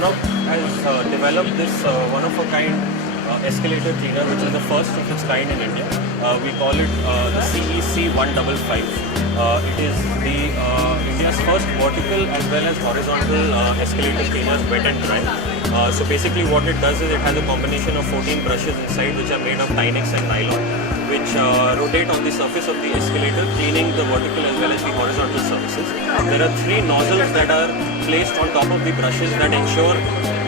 Charnock has developed this one-of-a-kind escalator cleaner, which is the first of its kind in India. We call it the CEC 155. It is the India's first vertical as well as horizontal escalator cleaner, wet and dry. So basically what it does is it has a combination of 14 brushes inside, which are made of Tynex and nylon, which rotate on the surface of the escalator, cleaning the vertical as well as the horizontal surfaces. There are 3 nozzles that are placed on top of the brushes that ensure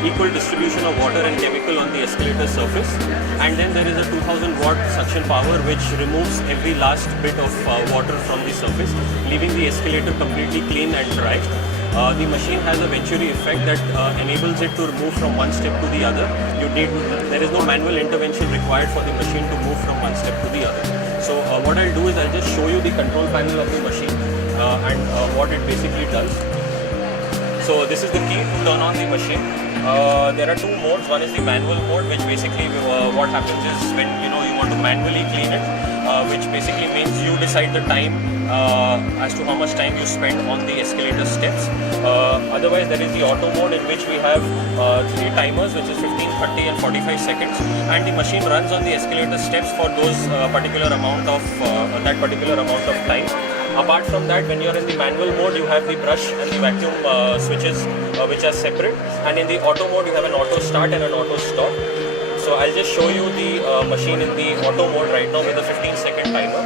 equal distribution of water and chemical on the escalator surface. And then there is a 2000 watt suction power which removes every last bit of water from the surface, leaving the escalator completely clean and dry. The machine has a Venturi effect that enables it to move from one step to the other. There is no manual intervention required for the machine to move from one step to the other. So what I'll do is I'll just show you the control panel of the machine and what it basically does. So this is the key to turn on the machine. There are 2 modes. One is the manual mode, which basically what happens is when you want to manually clean it, which basically means you decide the time as to how much time you spend on the escalator steps. Otherwise, there is the auto mode in which we have 3 timers, which is 15, 30 and 45 seconds, and the machine runs on the escalator steps for those particular amount of time. Apart from that, when you are in the manual mode, you have the brush and the vacuum switches which are separate, and in the auto mode you have an auto start and an auto stop. So I'll just show you the machine in the auto mode right now with a 15-second timer.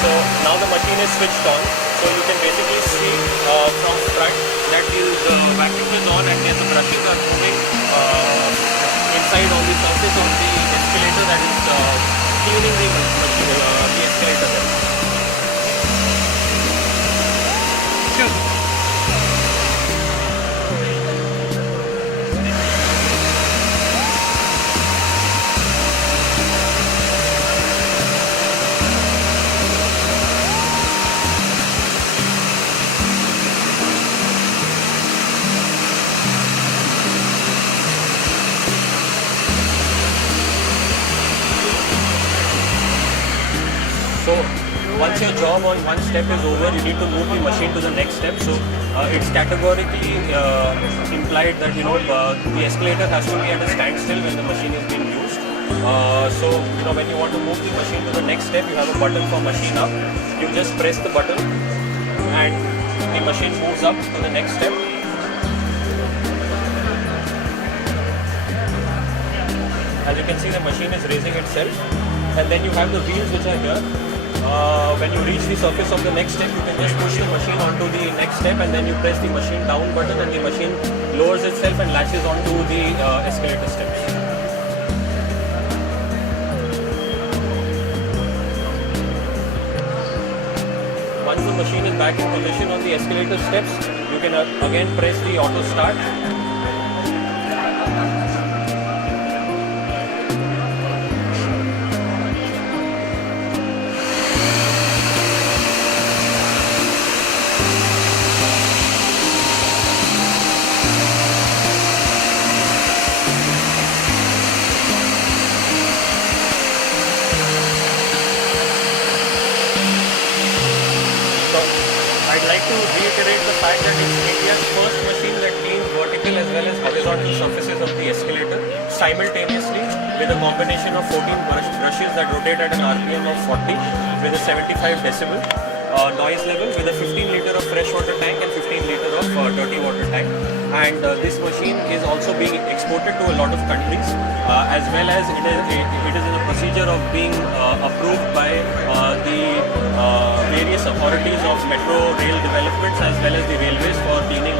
So now the machine is switched on, so you can basically see from front that the vacuum is on and then the brushes are moving inside on the surface of the escalator, that is cleaning the escalator there. Sure. So once your job on one step is over, you need to move the machine to the next step. So it's categorically implied that the escalator has to be at a standstill when the machine is being used. So when you want to move the machine to the next step, you have a button for machine up. You just press the button and the machine moves up to the next step. As you can see, the machine is raising itself, and then you have the wheels which are here. When you reach the surface of the next step, you can just push the machine onto the next step, and then you press the machine down button and the machine lowers itself and latches onto the escalator steps. Once the machine is back in position on the escalator steps, you can again press the auto start. I'd like to reiterate the fact that it's India's first machine that cleans vertical as well as horizontal surfaces of the escalator simultaneously with a combination of 14 brushes that rotate at an RPM of 40 with a 75 decibel noise level, with a 15 liter of fresh water tank and 15 liter of dirty water tank. And this machine is also being exported to a lot of countries, as well as it is in the procedure of being approved by the various authorities of metro rail developments as well as the railways for cleaning